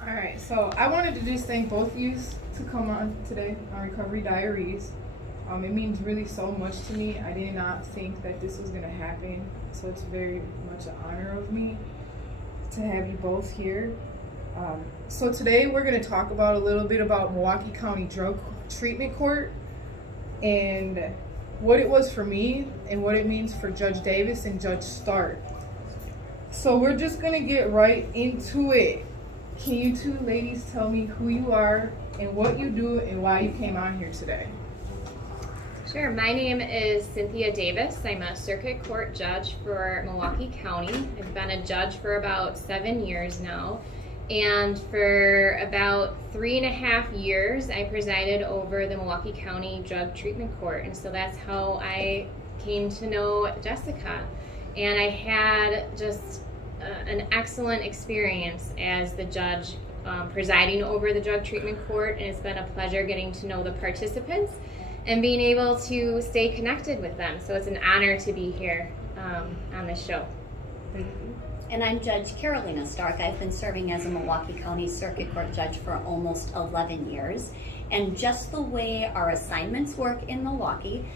All right, so I wanted to just thank both of you to come on today on Recovery Diaries. It means really so much to me. I did not think that this was going to happen, so it's very much an honor of me to have you both here. So today we're going to talk about a little bit about Milwaukee County Drug Treatment Court and what it was for me and what it means for Judge Davis and Judge Stark. So we're just going to get right into it. Can you two ladies tell me who you are and what you do and why you came on here today? Sure. My name is Cynthia Davis. I'm a circuit court judge for Milwaukee County. I've been a judge for about 7 years now. And for about 3.5 years, I presided over the Milwaukee County Drug Treatment Court. And so that's how I came to know Jessica. And I had just an excellent experience as the judge presiding over the drug treatment court, and it's been a pleasure getting to know the participants and being able to stay connected with them. So it's an honor to be here on this show. And I'm Judge Carolina Stark. I've been serving as a Milwaukee County Circuit Court judge for almost 11 years. And just the way our assignments work in Milwaukee,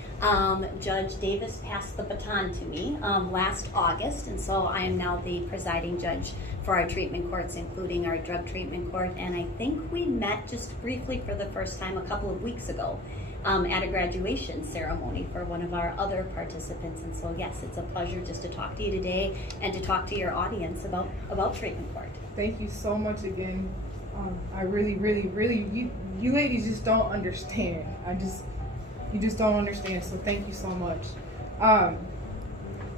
Judge Davis passed the baton to me last August, and so I am now the presiding judge for our treatment courts, including our drug treatment court. And I think we met just briefly for the first time a couple of weeks ago at a graduation ceremony for one of our other participants. And so yes, it's a pleasure just to talk to you today and to talk to your audience about treatment court. Thank you so much again. I really, you ladies just don't understand. You just don't understand. So thank you so much.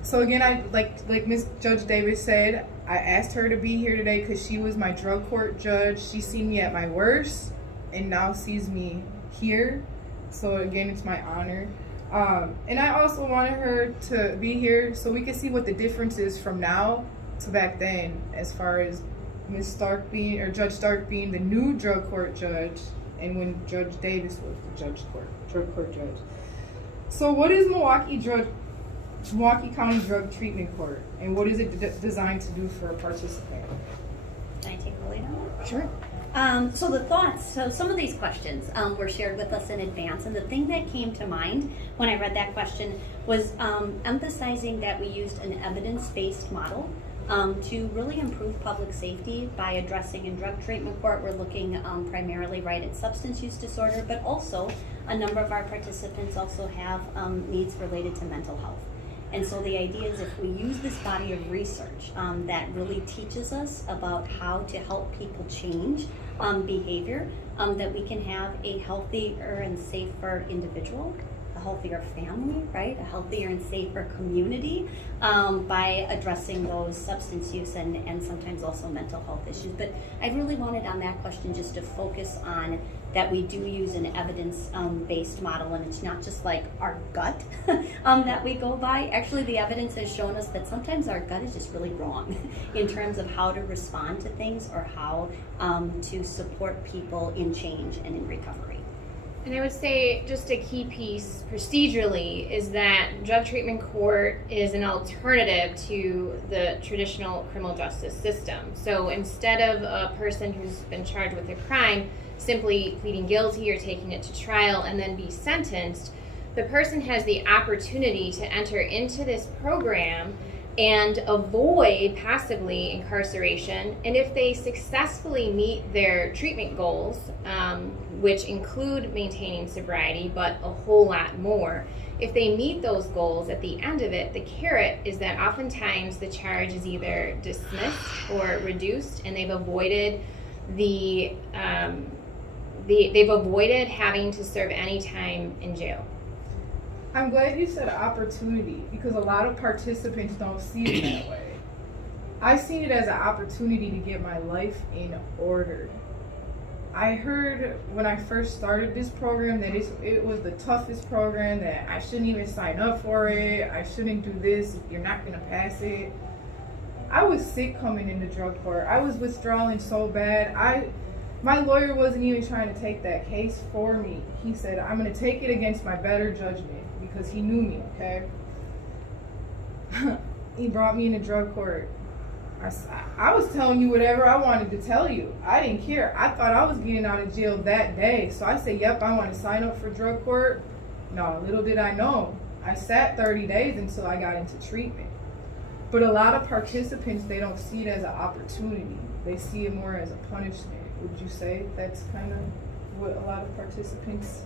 So again, I like Miss Judge Davis said, I asked her to be here today because she was my drug court judge. She seen me at my worst and now sees me here. So again, it's my honor. And I also wanted her to be here so we can see what the difference is from now to back then, as far as Ms. Stark being, or Judge Stark being the new drug court judge, and when Judge Davis was the drug court judge. So what is Milwaukee County Drug Treatment Court, and what is it designed to do for a participant? Can I take the lead on that? Sure. So some of these questions were shared with us in advance, and the thing that came to mind when I read that question was emphasizing that we used an evidence-based model to really improve public safety by addressing in drug treatment court. We're looking primarily right at substance use disorder, but also a number of our participants also have needs related to mental health. And so the idea is if we use this body of research that really teaches us about how to help people change behavior, that we can have a healthier and safer individual, a healthier family, right? A healthier and safer community by addressing those substance use and sometimes also mental health issues. But I really wanted on that question just to focus on that we do use an evidence-based model, and it's not just like our gut that we go by. Actually, the evidence has shown us that sometimes our gut is just really wrong in terms of how to respond to things or how to support people in change and in recovery. And I would say just a key piece procedurally is that drug treatment court is an alternative to the traditional criminal justice system. So instead of a person who's been charged with a crime simply pleading guilty or taking it to trial and then be sentenced, the person has the opportunity to enter into this program and avoid passively incarceration. And if they successfully meet their treatment goals, which include maintaining sobriety, but a whole lot more, if they meet those goals at the end of it, the carrot is that oftentimes the charge is either dismissed or reduced, and they've avoided they've avoided having to serve any time in jail. I'm glad you said opportunity, because a lot of participants don't see it that way. I see it as an opportunity to get my life in order. I heard when I first started this program that it was the toughest program, that I shouldn't even sign up for it, I shouldn't do this, you're not going to pass it. I was sick coming into drug court. I was withdrawing so bad. My lawyer wasn't even trying to take that case for me. He said, I'm going to take it against my better judgment, because he knew me, okay? He brought me into drug court. I was telling you whatever I wanted to tell you. I didn't care. I thought I was getting out of jail that day. So I said, yep, I want to sign up for drug court. No, little did I know. I sat 30 days until I got into treatment. But a lot of participants, they don't see it as an opportunity. They see it more as a punishment. Would you say that's kind of what a lot of participants?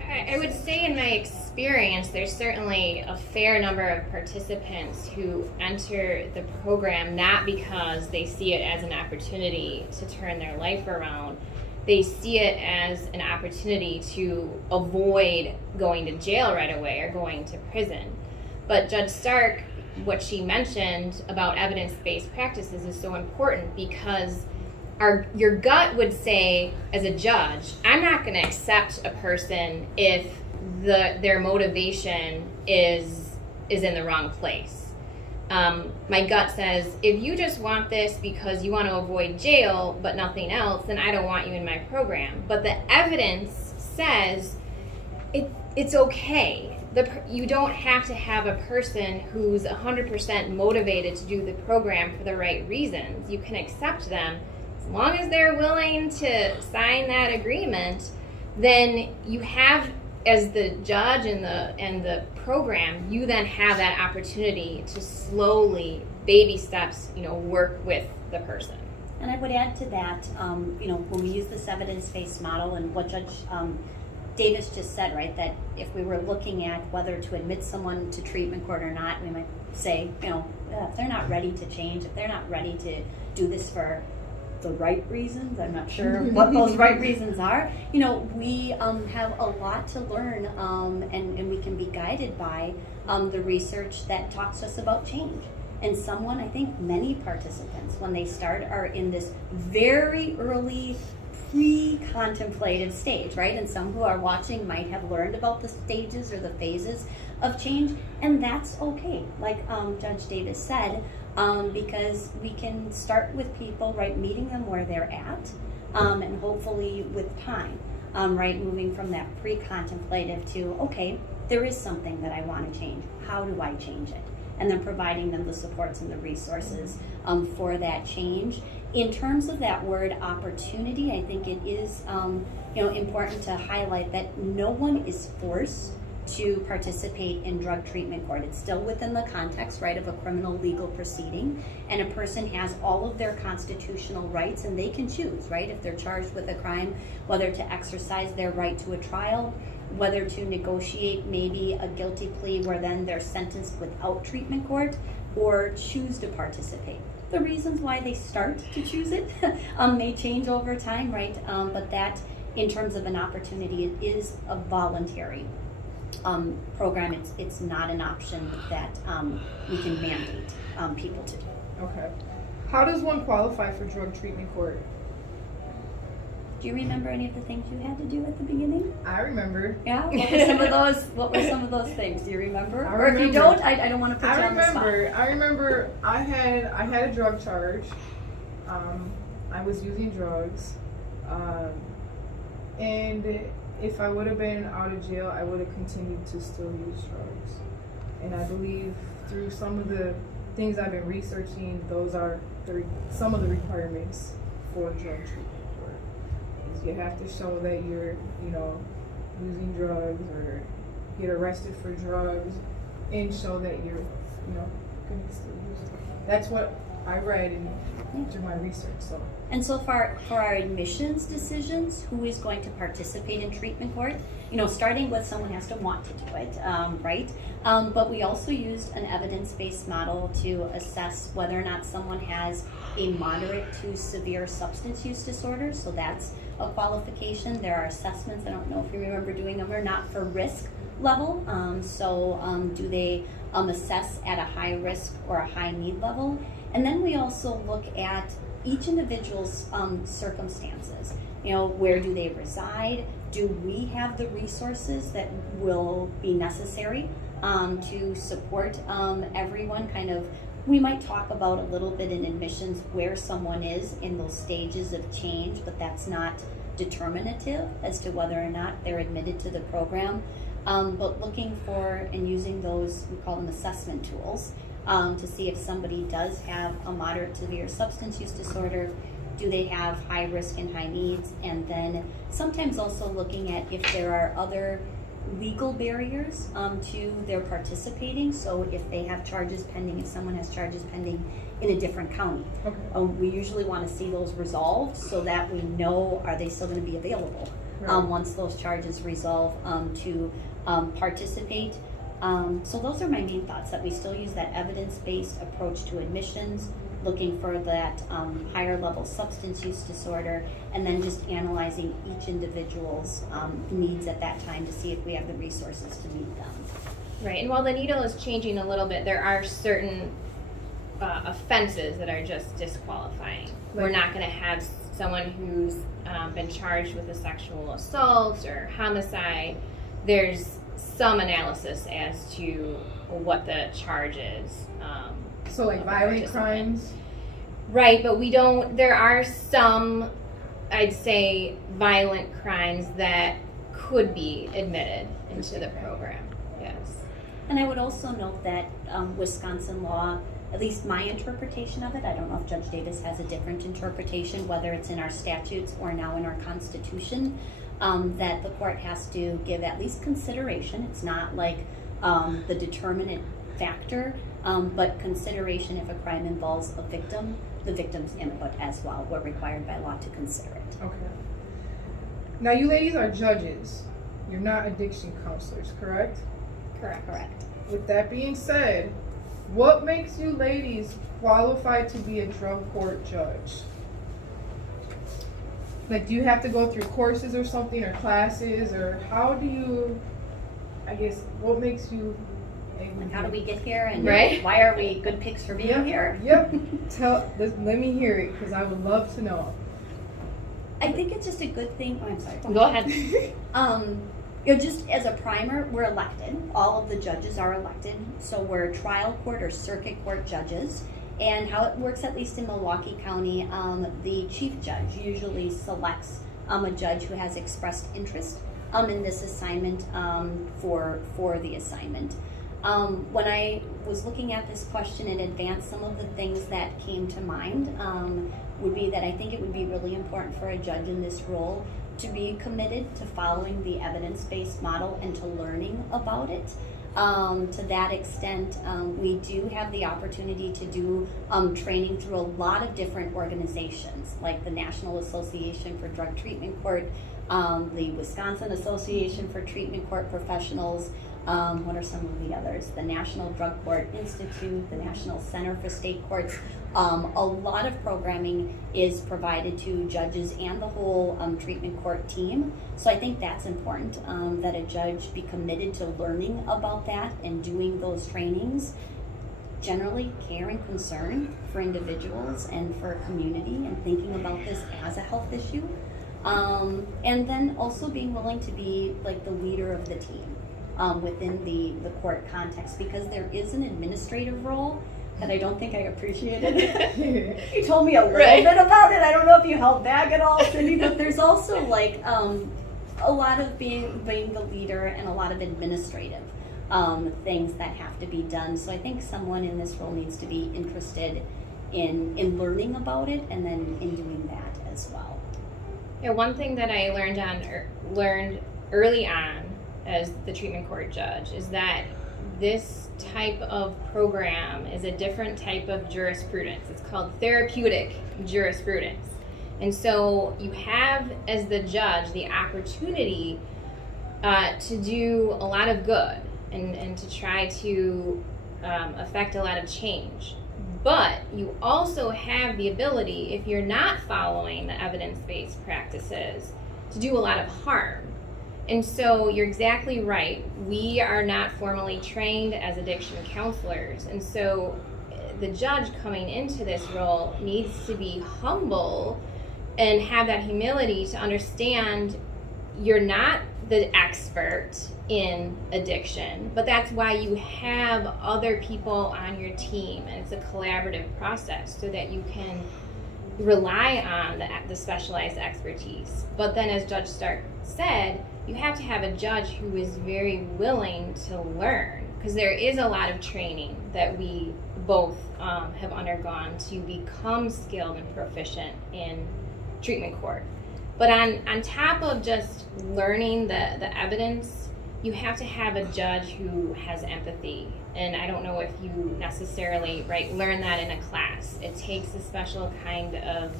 I would say in my experience, there's certainly a fair number of participants who enter the program not because they see it as an opportunity to turn their life around. They see it as an opportunity to avoid going to jail right away or going to prison. But Judge Stark, what she mentioned about evidence-based practices is so important because your gut would say, as a judge, I'm not going to accept a person if their motivation is in the wrong place. My gut says, if you just want this because you want to avoid jail but nothing else, then I don't want you in my program. But the evidence says it's okay. You don't have to have a person who's 100% motivated to do the program for the right reasons. You can accept them. As long as they're willing to sign that agreement, then you have, as the judge and the program, you then have that opportunity to slowly, baby steps, work with the person. And I would add to that, when we use this evidence-based model and what Judge Davis just said, right, that if we were looking at whether to admit someone to treatment court or not, we might say, if they're not ready to change, if they're not ready to do this for the right reasons, I'm not sure what those right reasons are, we have a lot to learn and we can be guided by the research that talks to us about change. And I think many participants, when they start, are in this very early pre-contemplative stage, right? And some who are watching might have learned about the stages or the phases of change, and that's okay, like Judge Davis said, because we can start with people, right, meeting them where they're at, and hopefully with time, right, moving from that pre-contemplative to, okay, there is something that I want to change. How do I change it? And then providing them the supports and the resources for that change. In terms of that word opportunity, I think it is important to highlight that no one is forced to participate in drug treatment court. It's still within the context, right, of a criminal legal proceeding, and a person has all of their constitutional rights, and they can choose, right, if they're charged with a crime, whether to exercise their right to a trial, whether to negotiate maybe a guilty plea where then they're sentenced without treatment court, or choose to participate. The reasons why they start to choose it may change over time, right? But that, in terms of an opportunity, it is a voluntary program. It's not an option that we can mandate people to do. Okay. How does one qualify for drug treatment court? Do you remember any of the things you had to do at the beginning? I remember. Yeah. What were some of those things? Do you remember? I Or if you remember. don't, I don't want to put you on the spot. I remember. I had a drug charge. I was using drugs, and if I would have been out of jail, I would have continued to still use drugs. And I believe through some of the things I've been researching, those are some of the requirements for drug treatment. You have to show that you're, using drugs or get arrested for drugs, and show that you're, going to still use it. That's what I read and do my research. And so for our admissions decisions, who is going to participate in treatment court? Starting with someone has to want to do it, right? But we also used an evidence-based model to assess whether or not someone has a moderate to severe substance use disorder. So that's a qualification. There are assessments, I don't know if you remember doing them or not, for risk level. Do they assess at a high risk or a high need level? And then we also look at each individual's circumstances. Where do they reside? Do we have the resources that will be necessary to support everyone? We might talk about a little bit in admissions where someone is in those stages of change, but that's not determinative as to whether or not they're admitted to the program. But looking for and using those, we call them assessment tools, to see if somebody does have a moderate to severe substance use disorder. Do they have high risk and high needs? And then sometimes also looking at if there are other legal barriers to their participating. So if they have charges pending, if someone has charges pending in a different county, Okay. we usually want to see those resolved so that we know, are they still going to be available Right. once those charges resolve to participate. So those are my main thoughts, that we still use that evidence-based approach to admissions, looking for that higher level substance use disorder, and then just analyzing each individual's needs at that time to see if we have the resources to meet them. Right, and while the needle is changing a little bit, there are certain offenses that are just disqualifying. We're not going to have someone who's been charged with a sexual assault or homicide. There's some analysis as to what the charge is. So like of the violent participant. crimes. Right, but we don't, there are some, I'd say, violent crimes that could be admitted into the program. Yes. And I would also note that Wisconsin law, at least my interpretation of it, I don't know if Judge Davis has a different interpretation, whether it's in our statutes or now in our Constitution, that the court has to give at least consideration. It's not like the determinant factor, but consideration if a crime involves a victim, the victim's input as well. We're required by law to consider it. Okay. Now you ladies are judges. You're not addiction counselors, correct? Correct. With that being said, what makes you ladies qualified to be a drug court judge? Like, do you have to go through courses or something, or classes, or how do you, I guess, what makes you able And to how do we get here, and Right. why are we good picks for being here? Yep. Let me hear it, because I would love to know. I think it's just a good thing. Oh, I'm sorry. Go ahead. Just as a primer, we're elected. All of the judges are elected. So we're trial court or circuit court judges. And how it works, at least in Milwaukee County, the chief judge usually selects a judge who has expressed interest in this assignment for the assignment. When I was looking at this question in advance, some of the things that came to mind would be that I think it would be really important for a judge in this role to be committed to following the evidence-based model and to learning about it. To that extent, we do have the opportunity to do training through a lot of different organizations, like the National Association for Drug Treatment Court, the Wisconsin Association for Treatment Court Professionals. What are some of the others? The National Drug Court Institute, the National Center for State Courts. A lot of programming is provided to judges and the whole treatment court team. So I think that's important, that a judge be committed to learning about that and doing those trainings. Generally, care and concern for individuals and for a community, and thinking about this as a health issue. And then also being willing to be like the leader of the team within the court context, because there is an administrative role that I don't think I appreciated. You told me a little bit about it. I don't know if you held back at all, Cindy, but there's also like a lot of being the leader and a lot of administrative things that have to be done. So I think someone in this role needs to be interested in learning about it and then in doing that as well. Yeah, one thing that I learned early on as the treatment court judge is that this type of program is a different type of jurisprudence. It's called therapeutic jurisprudence. And so you have, as the judge, the opportunity to do a lot of good and to try to affect a lot of change. But you also have the ability, if you're not following the evidence-based practices, to do a lot of harm. And so you're exactly right. We are not formally trained as addiction counselors. And so the judge coming into this role needs to be humble and have that humility to understand you're not the expert in addiction, but that's why you have other people on your team, and it's a collaborative process so that you can rely on the specialized expertise. But then, as Judge Stark said, you have to have a judge who is very willing to learn, because there is a lot of training that we both have undergone to become skilled and proficient in treatment court. But on top of just learning the evidence, you have to have a judge who has empathy. And I don't know if you necessarily learn that in a class. It takes a special kind of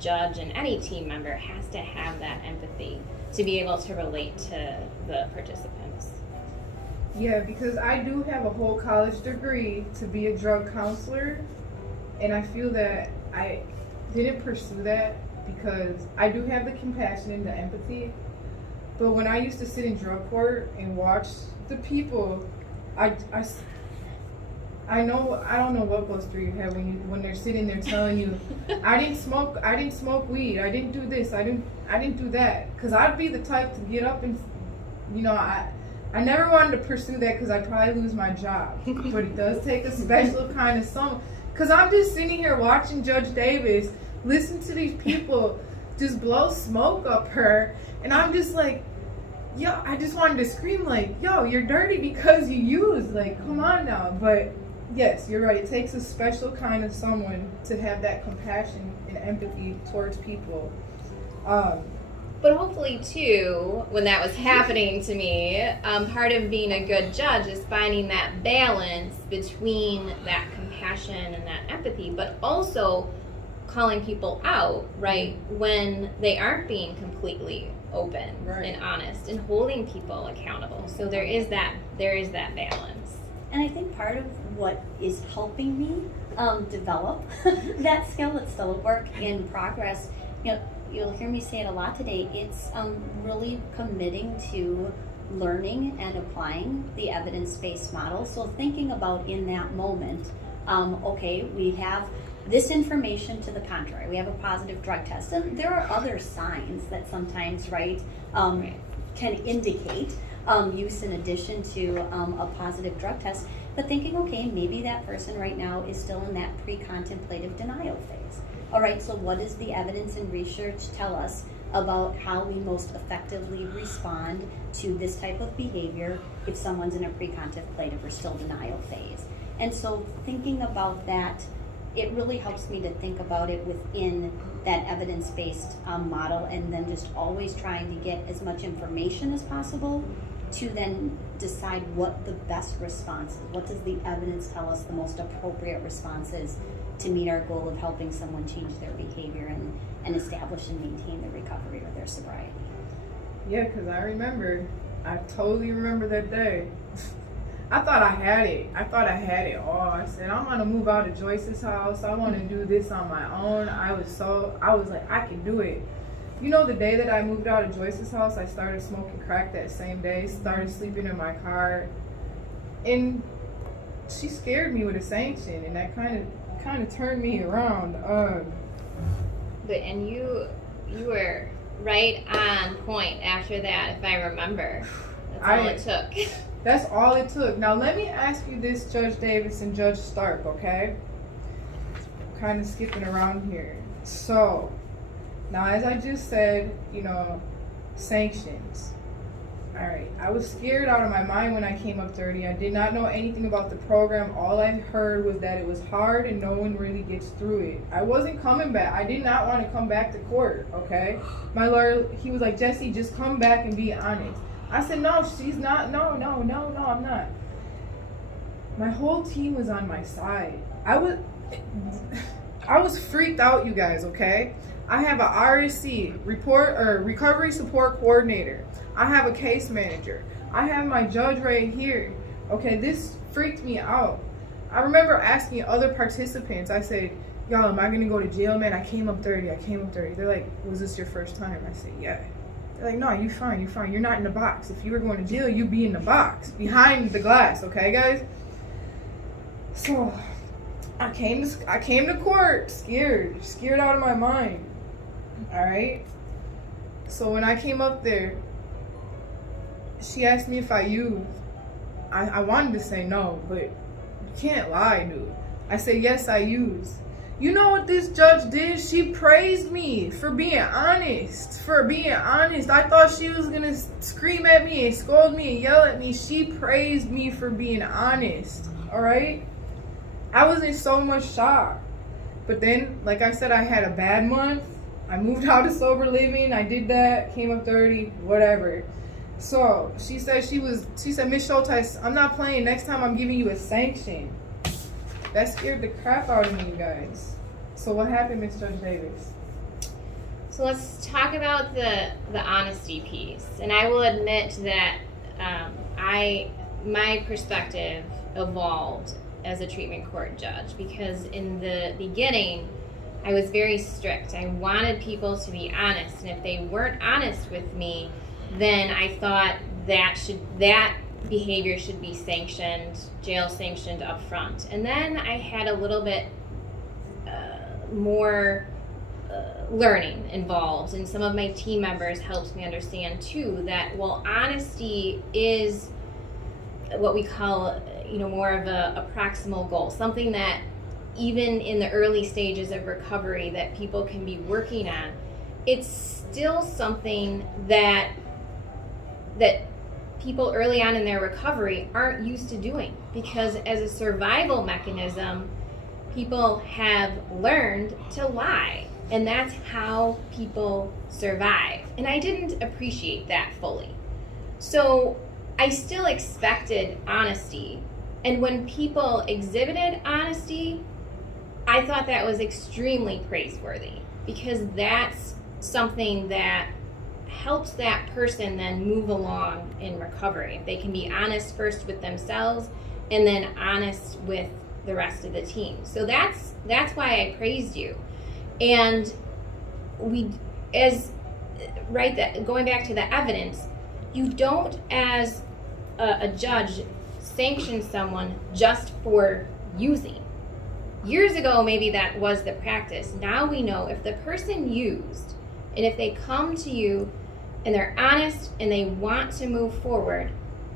judge, and any team member has to have that empathy to be able to relate to the participants. Yeah, because I do have a whole college degree to be a drug counselor, and I feel that I didn't pursue that because I do have the compassion and the empathy. But when I used to sit in drug court and watch the people, I don't know what goes through your head when they're sitting there telling you, I didn't smoke weed, I didn't do this, I didn't do that. Because I'd be the type to get up and, I never wanted to pursue that because I'd probably lose my job. But it does take a special kind of someone. Because I'm just sitting here watching Judge Davis listen to these people just blow smoke up her, and I'm just like, yo, I just wanted to scream like, yo, you're dirty because you used, come on now. But yes, you're right, it takes a special kind of someone to have that compassion and empathy towards people. But hopefully too, when that was happening to me, part of being a good judge is finding that balance between that compassion and that empathy, but also calling people out, when they aren't being completely open and honest, and holding people accountable. So there is that balance. And I think part of what is helping me develop that skill, it's still a work in progress. You'll hear me say it a lot today. It's really committing to learning and applying the evidence-based model. So thinking about in that moment, okay, we have this information to the contrary. We have a positive drug test, and there are other signs that sometimes, can indicate use in addition to a positive drug test. But thinking, okay, maybe that person right now is still in that pre-contemplative denial phase. All right, so what does the evidence and research tell us about how we most effectively respond to this type of behavior if someone's in a pre-contemplative or still denial phase? And so thinking about that, it really helps me to think about it within that evidence-based model, and then just always trying to get as much information as possible to then decide what the best response is. What does the evidence tell us the most appropriate response is to meet our goal of helping someone change their behavior and establish and maintain their recovery or their sobriety? Yeah, because I totally remember that day. I thought I had it all. I said, I'm gonna move out of Joyce's house. I want to do this on my own. I was like, I can do it. The day that I moved out of Joyce's house, I started smoking crack that same day, started sleeping in my car, and she scared me with a sanction, and that kind of turned me around. And you were right on point after that, if I remember. That's all it took. That's all it took. Now let me ask you this, Judge Davis and Judge Stark, okay? I'm kind of skipping around here. So, now as I just said, sanctions. Alright, I was scared out of my mind when I came up 30. I did not know anything about the program. All I heard was that it was hard and no one really gets through it. I wasn't coming back. I did not want to come back to court, okay? My lawyer, he was like, Jesse, just come back and be honest. I said, no, she's not. No, I'm not. My whole team was on my side. I was freaked out, you guys, okay? I have a RSC, recovery support coordinator. I have a case manager. I have my judge right here. Okay, this freaked me out. I remember asking other participants, I said, y'all, am I gonna go to jail, man? I came up 30. They're like, was this your first time? I said, yeah. They're like, no, you're fine. You're not in the box. If you were going to jail, you'd be in the box, behind the glass, okay, guys? So, I came to court scared out of my mind, all right? So when I came up there, she asked me if I used. I wanted to say no, but you can't lie, dude. I said, yes, I used. You know what this judge did? She praised me for being honest. I thought she was going to scream at me and scold me and yell at me. She praised me for being honest, all right? I was in so much shock. But then, like I said, I had a bad month. I moved out of sober living. I did that, came up 30, whatever. So she said, Miss Schulteis, I'm not playing. Next time I'm giving you a sanction. That scared the crap out of me, you guys. So what happened, Miss Judge Davis? So let's talk about the honesty piece. And I will admit that my perspective evolved as a treatment court judge, because in the beginning I was very strict. I wanted people to be honest, and if they weren't honest with me, then I thought that behavior should be sanctioned, jail sanctioned up front. And then I had a little bit more learning involved, and some of my team members helped me understand too that, well, honesty is what we call, more of a proximal goal, something that even in the early stages of recovery that people can be working on. It's still something that people early on in their recovery aren't used to doing, because as a survival mechanism, people have learned to lie, and that's how people survive. And I didn't appreciate that fully. So I still expected honesty, and when people exhibited honesty, I thought that was extremely praiseworthy, because that's something that helps that person then move along in recovery. If they can be honest first with themselves and then honest with the rest of the team. So that's why I praised you. And going back to the evidence, you don't, as a judge, sanction someone just for using. Years ago, maybe that was the practice. Now we know if the person used, and if they come to you and they're honest and they want to move forward,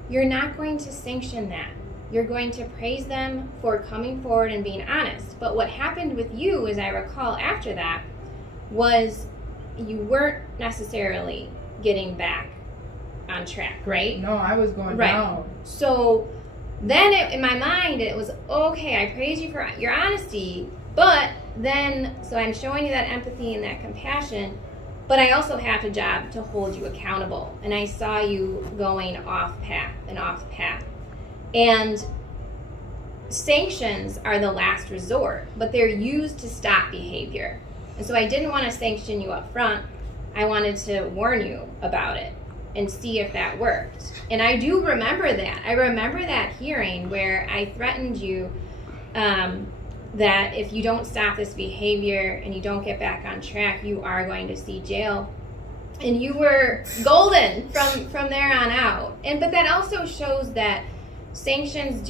you're not going to sanction that. You're going to praise them for coming forward and being honest. But what happened with you, as I recall after that, was you weren't necessarily getting back on track, right? No, I was going down. So then in my mind, it was, okay, I praise you for your honesty, but then, so I'm showing you that empathy and that compassion, but I also have a job to hold you accountable. And I saw you going off path. And sanctions are the last resort, but they're used to stop behavior. And so I didn't want to sanction you up front. I wanted to warn you about it and see if that worked. And I do remember that. I remember that hearing where I threatened you that if you don't stop this behavior and you don't get back on track, you are going to see jail. And you were golden from there on out. But that also shows that sanctions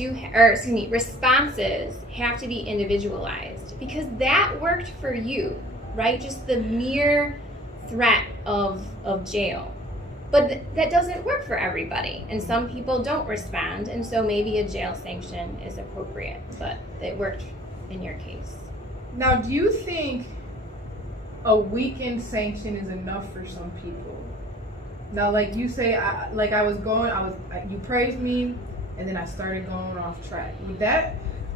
responses have to be individualized, because that worked for you, right? Just the mere threat of jail. But that doesn't work for everybody, and some people don't respond, and so maybe a jail sanction is appropriate, but it worked in your case. Now, do you think a weekend sanction is enough for some people? Now, like you say, you praised me, and then I started going off track.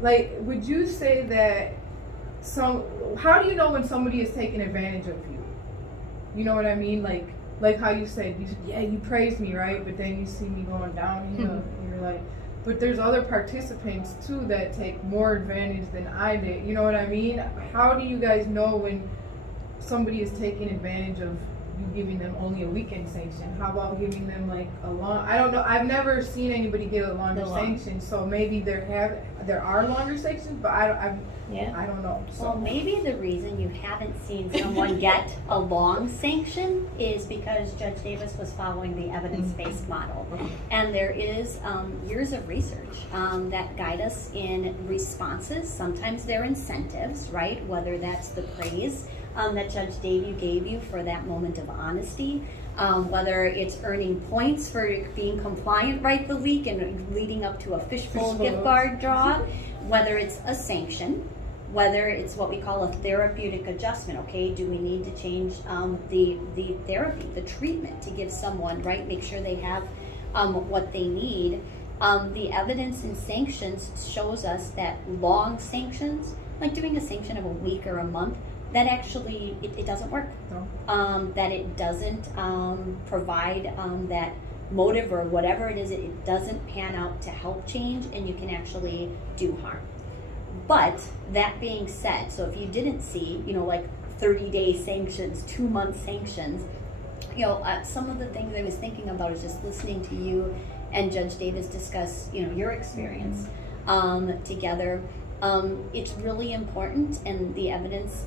Would you say that how do you know when somebody is taking advantage of you? You know what I mean? Like how you said, you praised me, right? But then you see me going downhill, and you're like, but there's other participants too that take more advantage than I did. You know what I mean? How do you guys know when somebody is taking advantage of you giving them only a weekend sanction? How about giving them I don't know. I've never seen anybody get a longer sanction, so maybe there are longer sanctions, but I don't know. So. Well, maybe the reason you haven't seen someone get a long sanction is because Judge Davis was following the evidence-based model. And there is years of research that guide us in responses. Sometimes they're incentives, right? Whether that's the praise that Judge Davey gave you for that moment of honesty, whether it's earning points for being compliant right the week and leading up to a fishbowl gift card draw, whether it's a sanction, whether it's what we call a therapeutic adjustment. Okay, do we need to change the therapy, the treatment to give someone, right, make sure they have what they need. The evidence in sanctions shows us that long sanctions, like doing a sanction of a week or a month, that actually it doesn't work. No. That it doesn't provide that motive or whatever it is, it doesn't pan out to help change, and you can actually do harm. But that being said, so if you didn't see, like 30-day sanctions, 2-month sanctions, some of the things I was thinking about is just listening to you and Judge Davis discuss, your experience together. It's really important, and the evidence,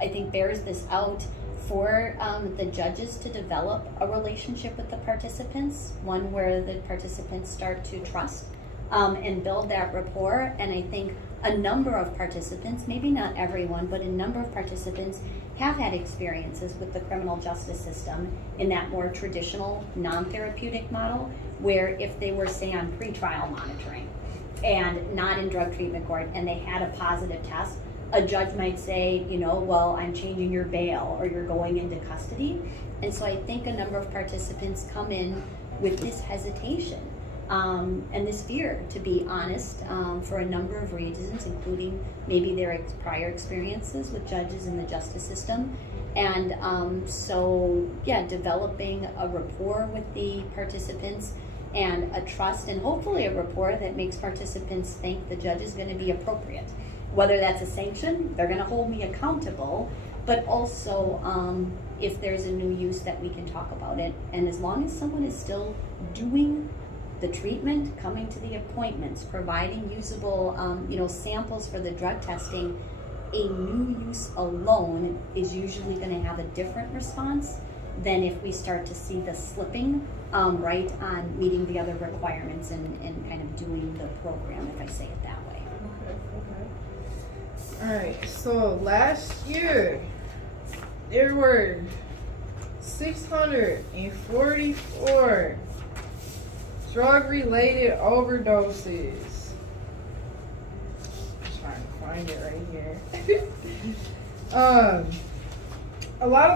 I think, bears this out for the judges to develop a relationship with the participants, one where the participants start to trust and build that rapport. And I think a number of participants, maybe not everyone, but a number of participants have had experiences with the criminal justice system in that more traditional non-therapeutic model, where if they were, say, on pretrial monitoring and not in drug treatment court and they had a positive test, a judge might say, well, I'm changing your bail or you're going into custody. And so I think a number of participants come in with this hesitation and this fear, to be honest, for a number of reasons, including maybe their prior experiences with judges in the justice system. And developing a rapport with the participants and a trust and hopefully a rapport that makes participants think the judge is going to be appropriate. Whether that's a sanction, they're going to hold me accountable, but also if there's a new use that we can talk about it. And as long as someone is still doing the treatment, coming to the appointments, providing usable samples for the drug testing, a new use alone is usually going to have a different response than if we start to see the slipping right on meeting the other requirements and kind of doing the program, if I say it that way. All right, so last year there were 644 drug-related overdoses. I'm trying to find it right here. A lot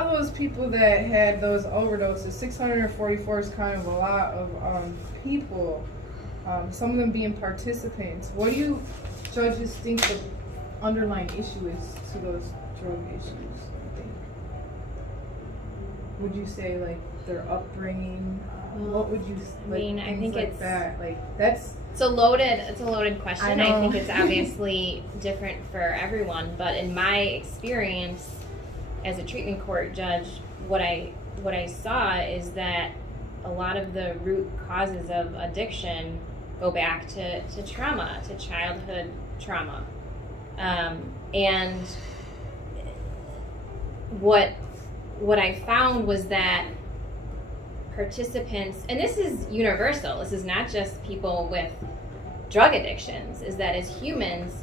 of those people that had those overdoses, 644 is kind of a lot of people. Some of them being participants. What do you judges think the underlying issue is to those drug issues, I think? Would you say like their upbringing? What would you like? I think like it's that. Like that's it's a loaded question. I I think it's obviously different for everyone, but in my experience as a treatment court judge, what I saw is that a lot of the root causes of addiction go back to trauma, to childhood trauma. And what I found was that participants, and this is universal, this is not just people with drug addictions, is that as humans,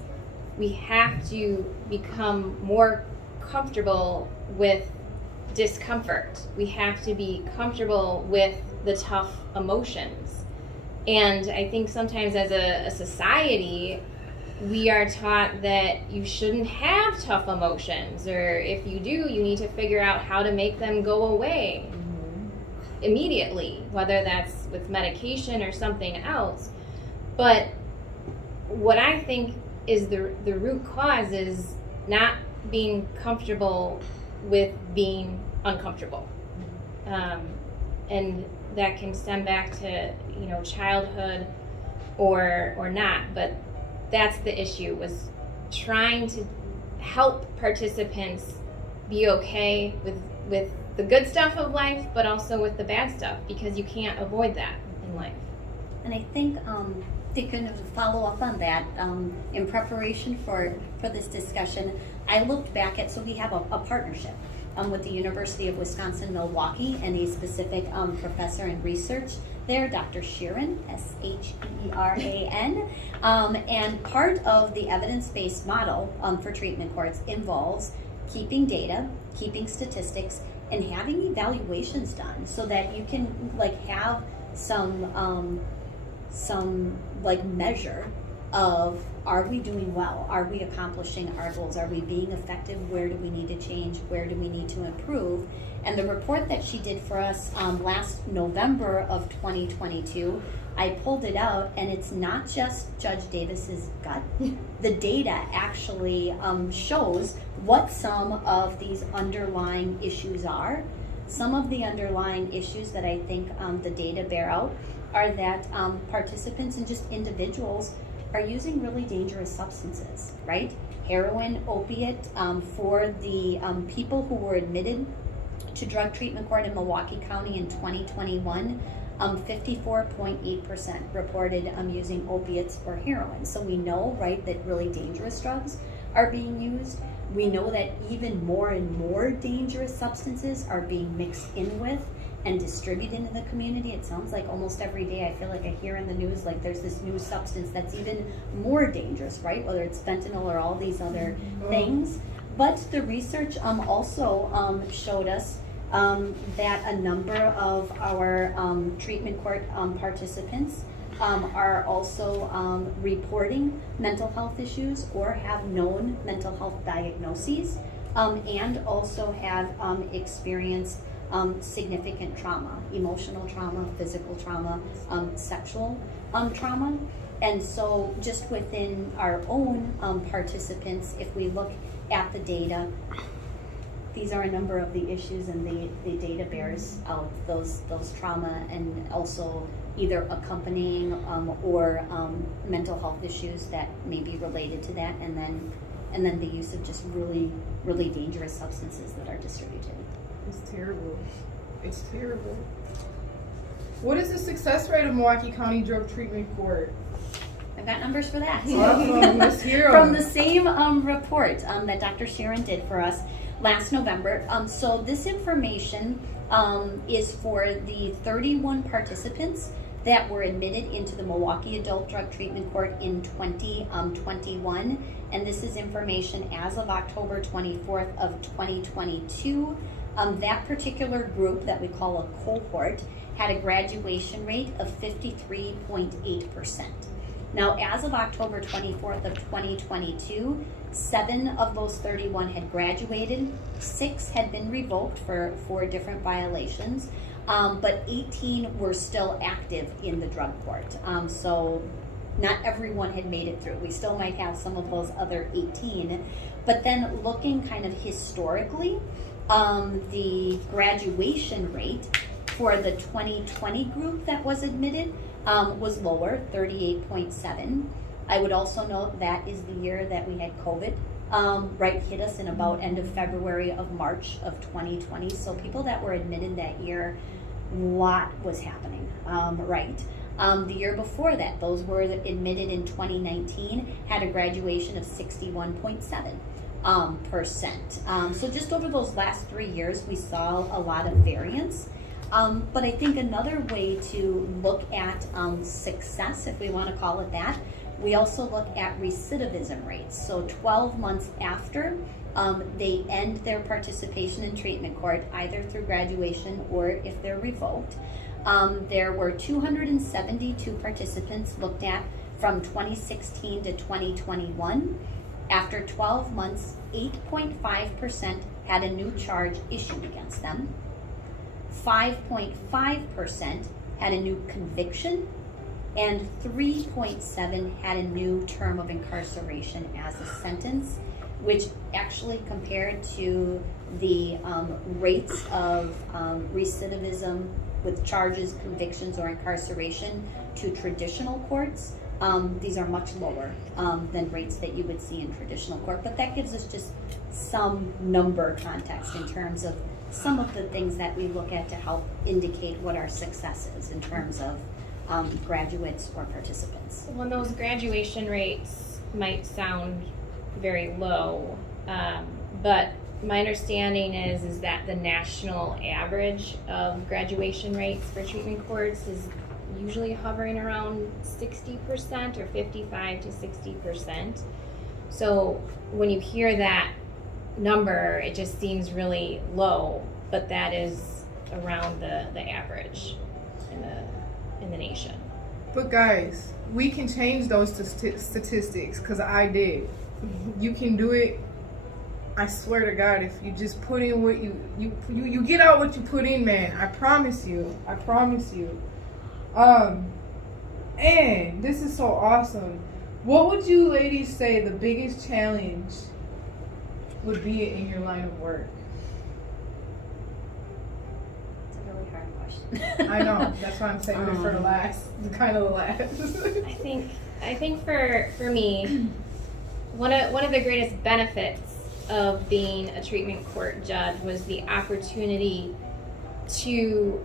we have to become more comfortable with discomfort. We have to be comfortable with the tough emotions. And I think sometimes as a society, we are taught that you shouldn't have tough emotions, or if you do, you need to figure out how to make them go away immediately, whether that's with medication or something else. But what I think is the root cause is not being comfortable with being uncomfortable. And that can stem back to, childhood or not, but that's the issue, was trying to help participants be okay with the good stuff of life, but also with the bad stuff, because you can't avoid that in life. And I think to kind of follow up on that, in preparation for this discussion, I looked back at, so we have a partnership with the University of Wisconsin-Milwaukee and a specific professor in research there, Dr. Sheeran, Sheeran. And part of the evidence-based model for treatment courts involves keeping data, keeping statistics, and having evaluations done so that you can have some measure of, are we doing well? Are we accomplishing our goals? Are we being effective? Where do we need to change? Where do we need to improve? And the report that she did for us last November of 2022, I pulled it out, and it's not just Judge Davis's gut. The data actually shows what some of these underlying issues are. Some of the underlying issues that I think the data bear out are that participants and just individuals are using really dangerous substances, right? Heroin, opiate, for the people who were admitted to drug treatment court in Milwaukee County in 2021, 54.8% reported using opiates or heroin. So we know, right, that really dangerous drugs are being used. We know that even more and more dangerous substances are being mixed in with and distributed into the community. It sounds like almost every day I feel like I hear in the news like there's this new substance that's even more dangerous, right? Whether it's fentanyl or all these other things. But the research also showed us that a number of our treatment court participants are also reporting mental health issues or have known mental health diagnoses, and also have experienced significant trauma, emotional trauma, physical trauma, sexual trauma. And so just within our own participants, if we look at the data, these are a number of the issues, and the data bears out those trauma and also either accompanying or mental health issues that may be related to that, and then the use of just really, really dangerous substances that are distributed. It's terrible. It's terrible. What is the success rate of Milwaukee County Drug Treatment Court? I've got numbers for that. Awesome. Let's hear 'em. From the same report that Dr. Sharon did for us last November. So this information is for the 31 participants that were admitted into the Milwaukee Adult Drug Treatment Court in 2021. And this is information as of October 24th of 2022. That particular group that we call a cohort had a graduation rate of 53.8%. Now, as of October 24th of 2022, 7 of those 31 had graduated, 6 had been revoked for different violations, but 18 were still active in the drug court. So not everyone had made it through. We still might have some of those other 18. But then looking kind of historically, the graduation rate for the 2020 group that was admitted was lower, 38.7. I would also note that is the year that we had COVID, hit us in about end of February of March of 2020. So people that were admitted that year, a lot was happening, The year before that, those were admitted in 2019, had a graduation of 61.7%. So just over those last 3 years, we saw a lot of variance. But I think another way to look at success, if we want to call it that, we also look at recidivism rates. So 12 months after they end their participation in treatment court, either through graduation or if they're revoked, there were 272 participants looked at from 2016 to 2021. After 12 months, 8.5% had a new charge issued against them. 5.5% had a new conviction, and 3.7% had a new term of incarceration as a sentence, which actually compared to the rates of recidivism with charges, convictions, or incarceration to traditional courts. These are much lower than rates that you would see in traditional court, but that gives us just some number context in terms of some of the things that we look at to help indicate what our success is in terms of graduates or participants. When those graduation rates might sound very low, but my understanding is that the national average of graduation rates for treatment courts is usually hovering around 60% or 55 to 60%. So when you hear that number, it just seems really low, but that is around the average in the nation. But guys, we can change those statistics, because I did. You can do it. I swear to God, if you just put in what you get out what you put in, man. I promise you. I promise you. And this is so awesome. What would you ladies say the biggest challenge would be in your line of work? It's a really hard question. I know. That's why I'm saving it for the last. Kind of the last. I think for me, one of the greatest benefits of being a treatment court judge was the opportunity to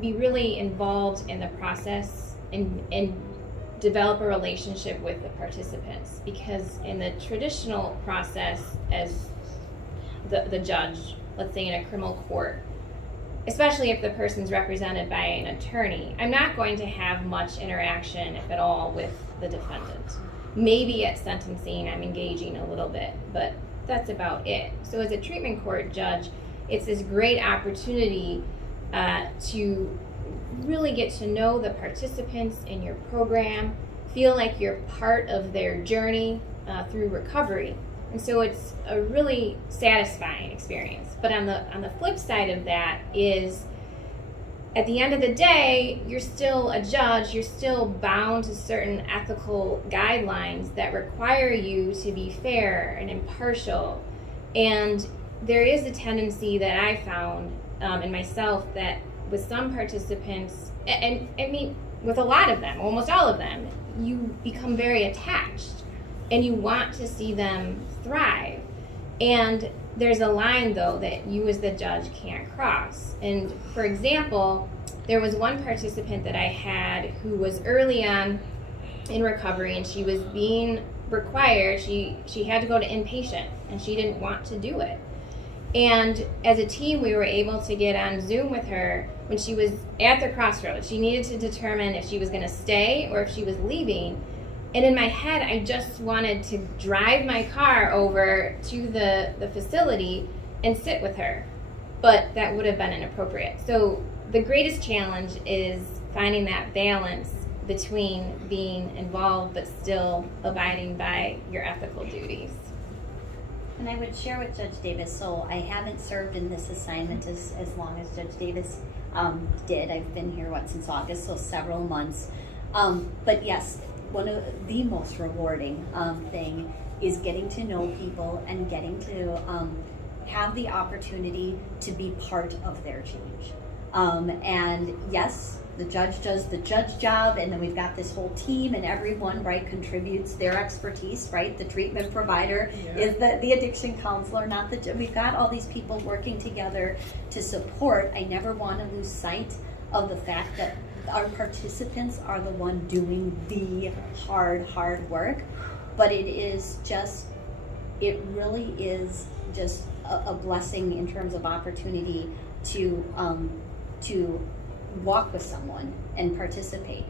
be really involved in the process and develop a relationship with the participants, because in the traditional process as the judge, let's say in a criminal court, especially if the person's represented by an attorney, I'm not going to have much interaction, if at all, with the defendant. Maybe at sentencing I'm engaging a little bit, but that's about it. So as a treatment court judge, it's this great opportunity to really get to know the participants in your program, feel like you're part of their journey through recovery. And so it's a really satisfying experience. But on the flip side of that is, at the end of the day, you're still a judge, you're still bound to certain ethical guidelines that require you to be fair and impartial. And there is a tendency that I found in myself that with some participants, and I mean with a lot of them, almost all of them, you become very attached and you want to see them thrive. And there's a line, though, that you as the judge can't cross. And for example, there was one participant that I had who was early on in recovery, and she was being required, she had to go to inpatient, and she didn't want to do it. And as a team, we were able to get on Zoom with her when she was at the crossroads. She needed to determine if she was going to stay or if she was leaving. And in my head, I just wanted to drive my car over to the facility and sit with her. But that would have been inappropriate. So the greatest challenge is finding that balance between being involved but still abiding by your ethical duties. And I would share with Judge Davis, so I haven't served in this assignment as long as Judge Davis did. I've been here, since August, so several months. But yes, one of the most rewarding thing is getting to know people and getting to have the opportunity to be part of their change. And yes, the judge does the judge job, and then we've got this whole team, and everyone, right, contributes their expertise, right? The treatment provider is the addiction counselor, not the. We've got all these people working together to support. I never want to lose sight of the fact that our participants are the one doing the hard work, but it really is just a blessing in terms of opportunity to walk with someone and participate.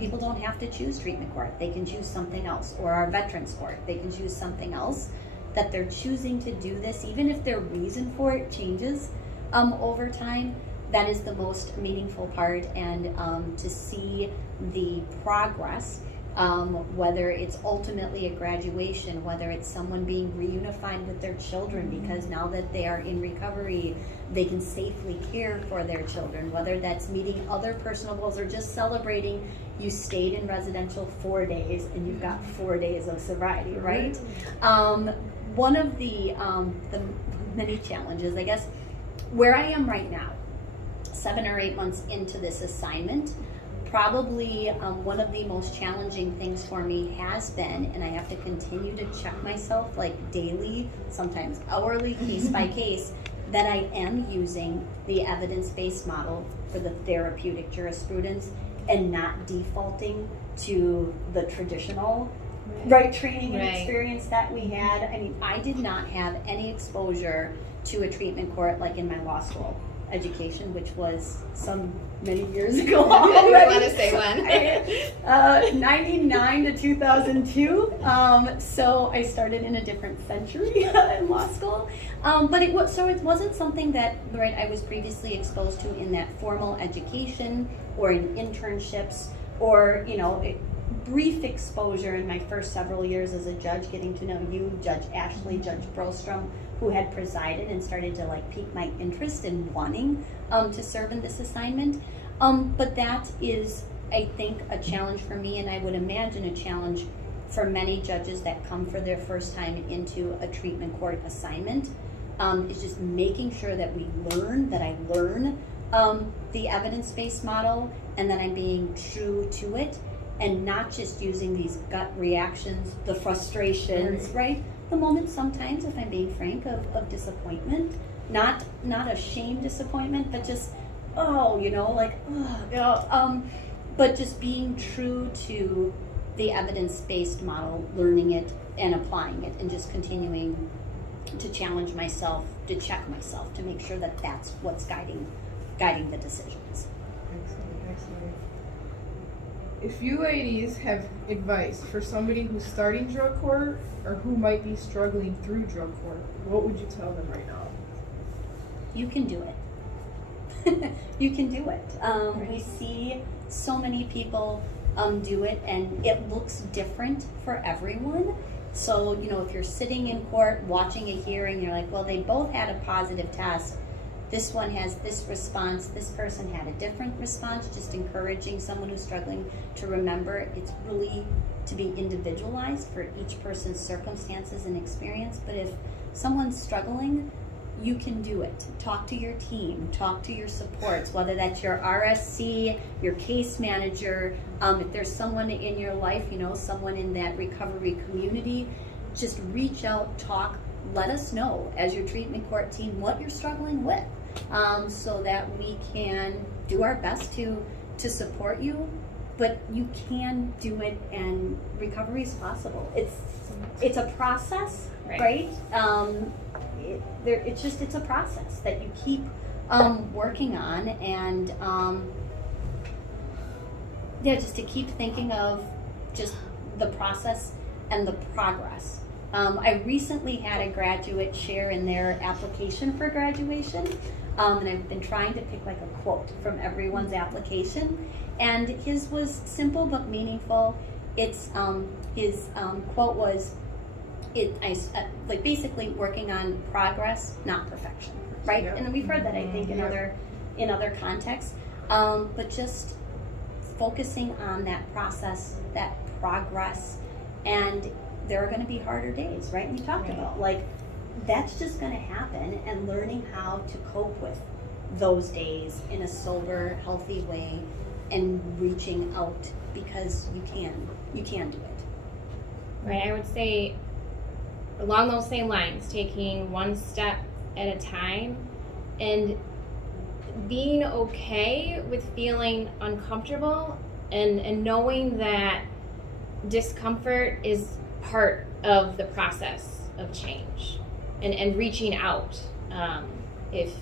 People don't have to choose treatment court. They can choose something else, or our veterans court. They can choose something else. That they're choosing to do this, even if their reason for it changes over time. That is the most meaningful part, and to see the progress, whether it's ultimately a graduation, whether it's someone being reunified with their children because now that they are in recovery, they can safely care for their children, whether that's meeting other personal goals or just celebrating you stayed in residential 4 days and you've got 4 days of sobriety, right? One of the many challenges, I guess, where I am right now, 7 or 8 months into this assignment, probably one of the most challenging things for me has been, and I have to continue to check myself like daily, sometimes hourly, case by case, that I am using the evidence-based model for the therapeutic jurisprudence and not defaulting to the traditional training and experience that we had. I mean, I did not have any exposure to a treatment court like in my law school education, which was many years ago. You want to say when? 99 to 2002. So I started in a different century in law school. But it wasn't something that I was previously exposed to in that formal education or in internships. or, you know, brief exposure in my first several years as a judge, getting to know you, Judge Ashley, Judge Brostrom, who had presided and started to like pique my interest in wanting to serve in this assignment. But that is, I think, a challenge for me, and I would imagine a challenge for many judges that come for their first time into a treatment court assignment. Is just making sure that I learn the evidence-based model, and that I'm being true to it, and not just using these gut reactions, the frustrations, right? The moments sometimes, if I'm being frank, of disappointment, not a shame disappointment, but just, but just being true to the evidence-based model, learning it and applying it, and just continuing to challenge myself, to check myself, to make sure that that's what's guiding the decisions. Excellent. If you ladies have advice for somebody who's starting drug court or who might be struggling through drug court, what would you tell them right now? You can do it. You can do it. We see so many people do it, and it looks different for everyone. So, if you're sitting in court watching a hearing, you're like, well, they both had a positive test. This one has this response, this person had a different response. Just encouraging someone who's struggling to remember it's really to be individualized for each person's circumstances and experience. But if someone's struggling, you can do it. Talk to your team, talk to your supports, whether that's your RSC, your case manager, if there's someone in your life, someone in that recovery community, just reach out, talk, let us know as your treatment court team what you're struggling with, so that we can do our best to support you. But you can do it, and recovery is possible. It's a process, right? It's a process that you keep working on, and just to keep thinking of just the process and the progress. I recently had a graduate share in their application for graduation, and I've been trying to pick like a quote from everyone's application, and his was simple but meaningful. His quote was, basically working on progress, not perfection, right? Yep. And we've heard that, I think, in other contexts. But just focusing on that process, that progress, and there are going to be harder days, right? We talked about that's just going to happen, and learning how to cope with those days in a sober, healthy way, and reaching out, because you can do it. Right, I would say along those same lines, taking one step at a time and being okay with feeling uncomfortable, and knowing that discomfort is part of the process of change, and reaching out if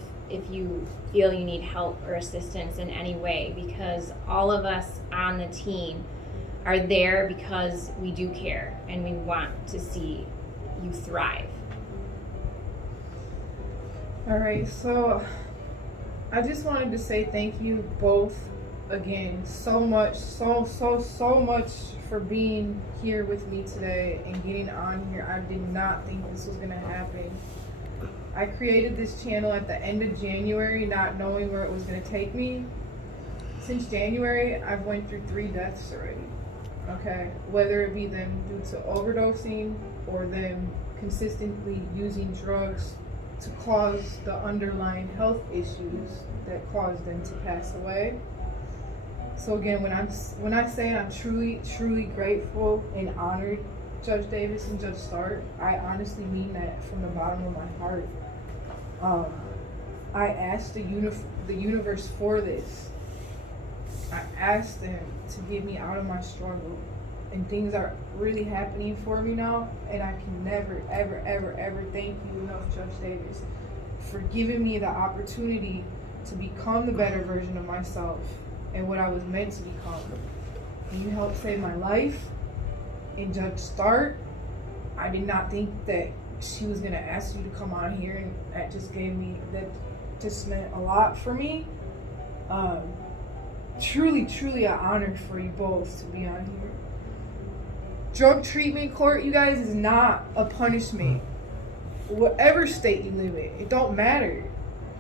you feel you need help or assistance in any way, because all of us on the team are there because we do care and we want to see you thrive. All right, so I just wanted to say thank you both again so much for being here with me today and getting on here. I did not think this was going to happen. I created this channel at the end of January, not knowing where it was going to take me. Since January, I've went through 3 deaths already. Okay, whether it be them due to overdosing or them consistently using drugs to cause the underlying health issues that caused them to pass away. So again, when I say I'm truly grateful and honored, Judge Davis and Judge Stark, I honestly mean that from the bottom of my heart. I asked the universe for this. I asked them to get me out of my struggle, and things are really happening for me now, and I can never, ever thank you enough, Judge Davis, for giving me the opportunity to become the better version of myself and what I was meant to become. And you helped save my life. And Judge Stark, I did not think that she was gonna ask you to come on here, and that just meant a lot for me. truly, truly an honor for you both to be on here. Drug treatment court, you guys, is not a punishment. Whatever state you live in, it don't matter.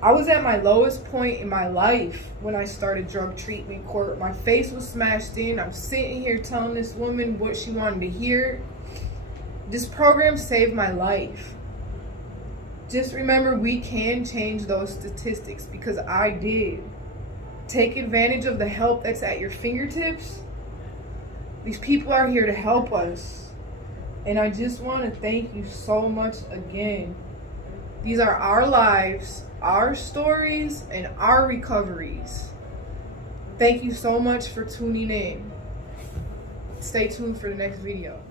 I was at my lowest point in my life when I started drug treatment court. My face was smashed in. I'm sitting here telling this woman what she wanted to hear. This program saved my life. Just remember, we can change those statistics, because I did. Take advantage of the help that's at your fingertips. These people are here to help us. And I just want to thank you so much again. These are our lives, our stories, and our recoveries. Thank you so much for tuning in. Stay tuned for the next video.